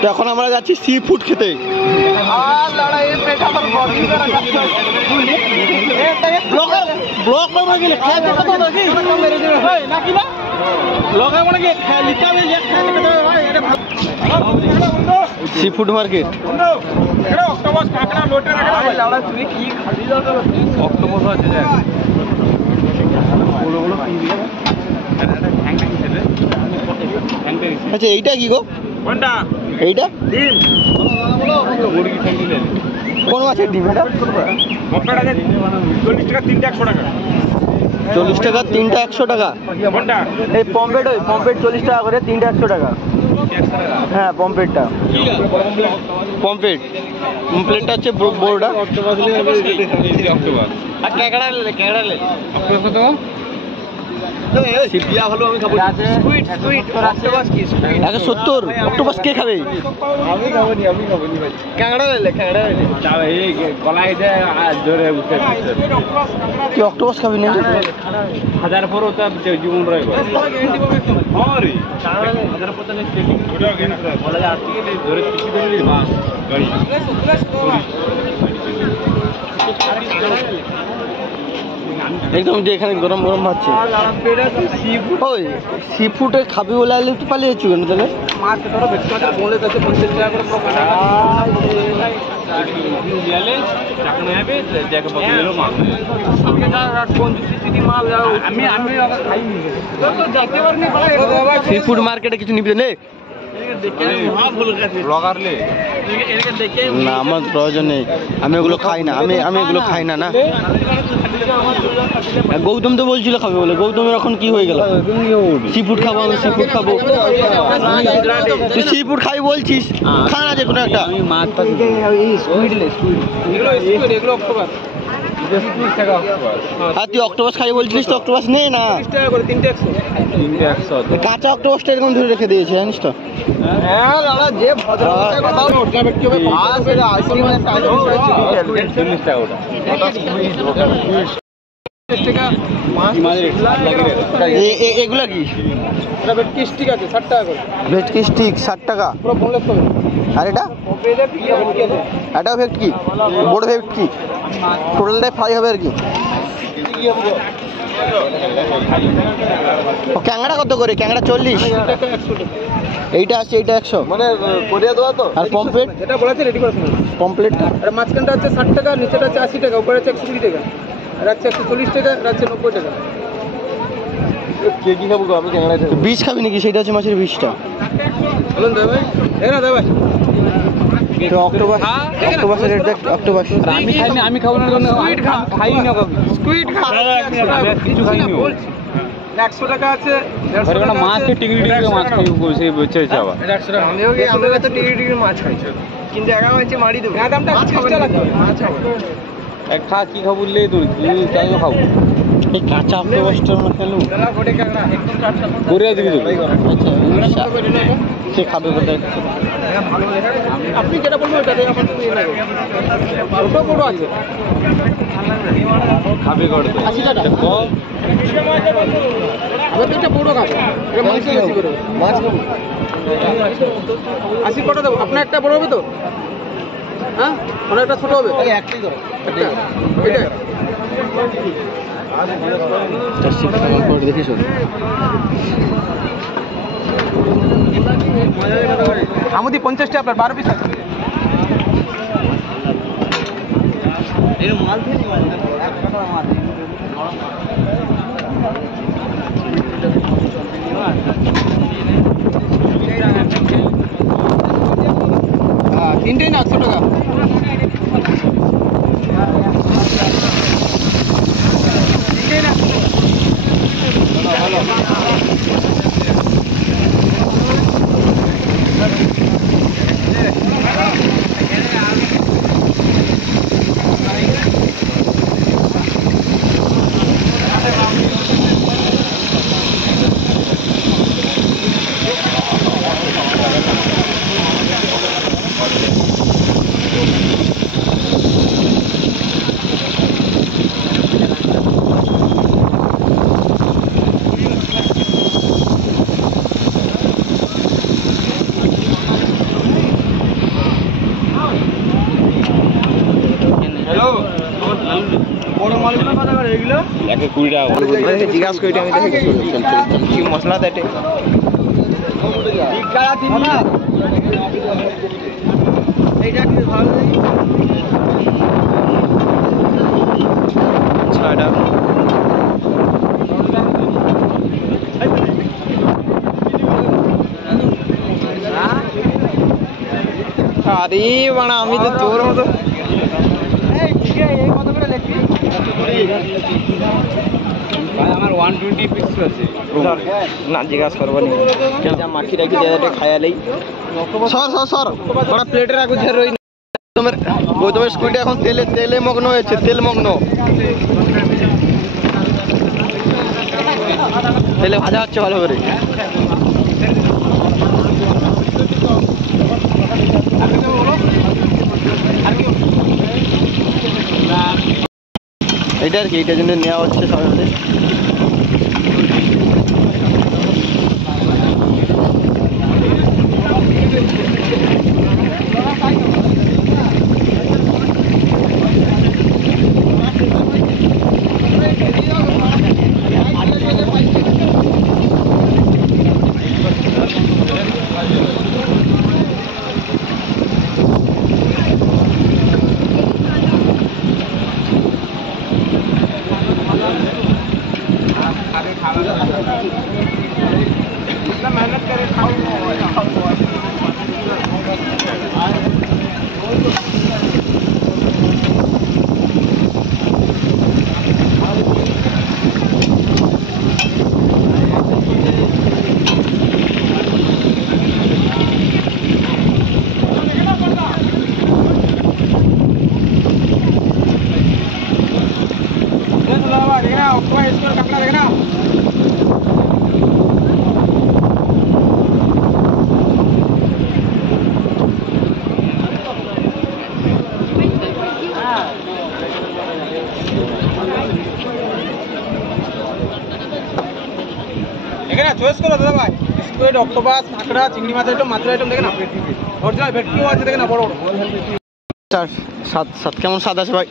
তো এখন আমরা যাচ্ছি সি ফুড খেতে। Sea food market. আচ্ছা এইটা কি গো? এইটা ডিম। কোন মাছের ডিম এটা? 40 টাকা তিনটা 100 টাকা। 40 টাকা তিনটা 100 টাকা। এই পমফ্রেট, ওই পমফ্রেট 40 টাকা করে, তিনটা 100 টাকা। হ্যাঁ পমফ্রেটটা, পমফ্রেট প্লেটটা হচ্ছে বড়টা। আর ক্যাংড়া লে, ক্যাংড়া লে কত? সিপিয়া ভালো আমি খাবো। সুইট সুইট অক্টোপাস কি? 170। অক্টোপাস কে খাবে? আমি খাবো নি, আমি খাবো নি ভাই। ক্যাংড়া লে, ক্যাংড়া লে। তাও এই গলায় দে ধরে উঠে কি অক্টোপাস খাবি না? হাজার পর ওটা জীবন রয় গো। আরে ক্যাংড়া লে 1050 স্টেটিং ওটা কেন বলা যায় আজকে ধরে কিছু দিলি মা গাড়ি। একদম যে এখানে গরম গরম ভাবছি। ওই সি ফুডে খাবি বলে আলে একটু পালিয়েছি কেন তাহলে? মাছ ধরো ভেটকি মাছ বলে যাচ্ছে 50 টাকা করে পুরো কাটা। দিয়ালে চাকনা হবে জায়গা বদলেলো মাছ। আমি যা কোন সিটি মাল আমি খাই নি তো যাইতে পারনি। সি ফুড মার্কেটে কিছু নিবি না? না আমার প্রয়োজন নেই, আমি ওগুলো খাই না। আমি এগুলো খাই না। না গৌতম তো বলছিল খাবে বলে। গৌতমের এখন কি হয়ে গেল? সি ফুড খাবো, আমি সি ফুড খাবো। তুই সি ফুড খাই বলছিস, খা না যে কোনো একটা। আর তুই অক্টোপাস খাই বলছিস তো অক্টোপাস নে না। কাঁচা অক্টোপাসটা এরকম ধরে রেখে দিয়েছে জানিস তো। এগুলা কি? ভেটকি স্টিক আছে 60 টাকা করে। ভেটকি স্টিক 60 টাকা পুরো বোনলেস হবে। আর এটা এটাও ভেটকি, বড় ভেটকি। টোটালটাই ফ্রাই হবে আর কি। ক্যাংড়া কত করে? ক্যাংড়া 40। এইটা আছে, এইটা 100 মানে করিয়া দেওয়া তো। আর পমফ্রেট যেটা বলেছে রেডি করে শুনুন। পমফ্রেটটা আর মাঝখানটা হচ্ছে 60 টাকা, নিচেটা হচ্ছে 80 টাকা, উপরে হচ্ছে 120 টাকা, আর হচ্ছে 140 টাকা, আর হচ্ছে 90 টাকা। কে কি খাবো? আমি ক্যাংড়া খাবো। বীজ খাবি নাকি? সেটা হচ্ছে মাছের বীজটা। বলুন দাদা ভাই, এই না দাদা ভাই। তো অক্টোপাস, অক্টোপাসের রেট দেখ। অক্টোপাস আমি খাই না, আমি খাবো না। স্কুইড খাই না, স্কুইড খা। কিছু খাই না বলছি। 100 টাকা আছে, 150 টাকা মাছ কে টিগরি টিগরি মাছ খাই বলছে বেচে যাবা। 100 টাকা আমিও কি আমরা তো টিগরি টিগরি মাছ খাইছো, কিন্তু একা মাছ মারি দেব। না দামটা 30 টাকা লাগবে। মাছ খাবো এক খা। কি খাবো বললে তুই? তুই তাই খাবো। এই কাঁচা অক্টোপাসটা না খেলু দাদা বড়ে কাঁকড়া একদম টাটকা করে দিবি তো। আচ্ছা সে খাবে কোথায়? ভালো লাগে আপনি যেটা বলবেন ওটাতে আমার নিয়ে নেব। ছোট বড় আছে খাবে করতে 80 টাকা কম। আবার এটা বড় খাবে, এটা মাছ বেশি করে মাছ খাবো। 80 কত দেব? আপনার একটা বড় হবে তো? হ্যাঁ মানে একটা ছোট হবে। এই একটাই করো, এটা দেখিস আমুদি 50 টাকা আপনার 12 পিস আছে। মাল থেকে তিনটেই না 100 টাকা। 20 টাকা জিজ্ঞাসা করি আমি দেখি কি মশলা দেটে ছাড়া আরে বানা আমি তো তোর মতো আমার 120 পিস আছে না জিজ্ঞাসা করবো নি মাখি রাখি জায়গাটা খায়ালেই সর বড় প্লেটে রাখো ঝের রই তোমার গৌতমের স্কুলটা এখন তেলে মগ্ন হয়েছে তেল মগ্ন তেলে ভাজা হচ্ছে ভালো করে এটা আর কি এটার জন্য নেওয়া হচ্ছে সবাই मेहनत करे देखना देखना चॉइस करो दादा भाई स्क्विड ऑक्टोपस काकड़ा चिंगड़ी माछ आइटम देखना ओरिजिनल भेटकी माछ देखना बड़ बड़ सात केमन सात আছে ভাই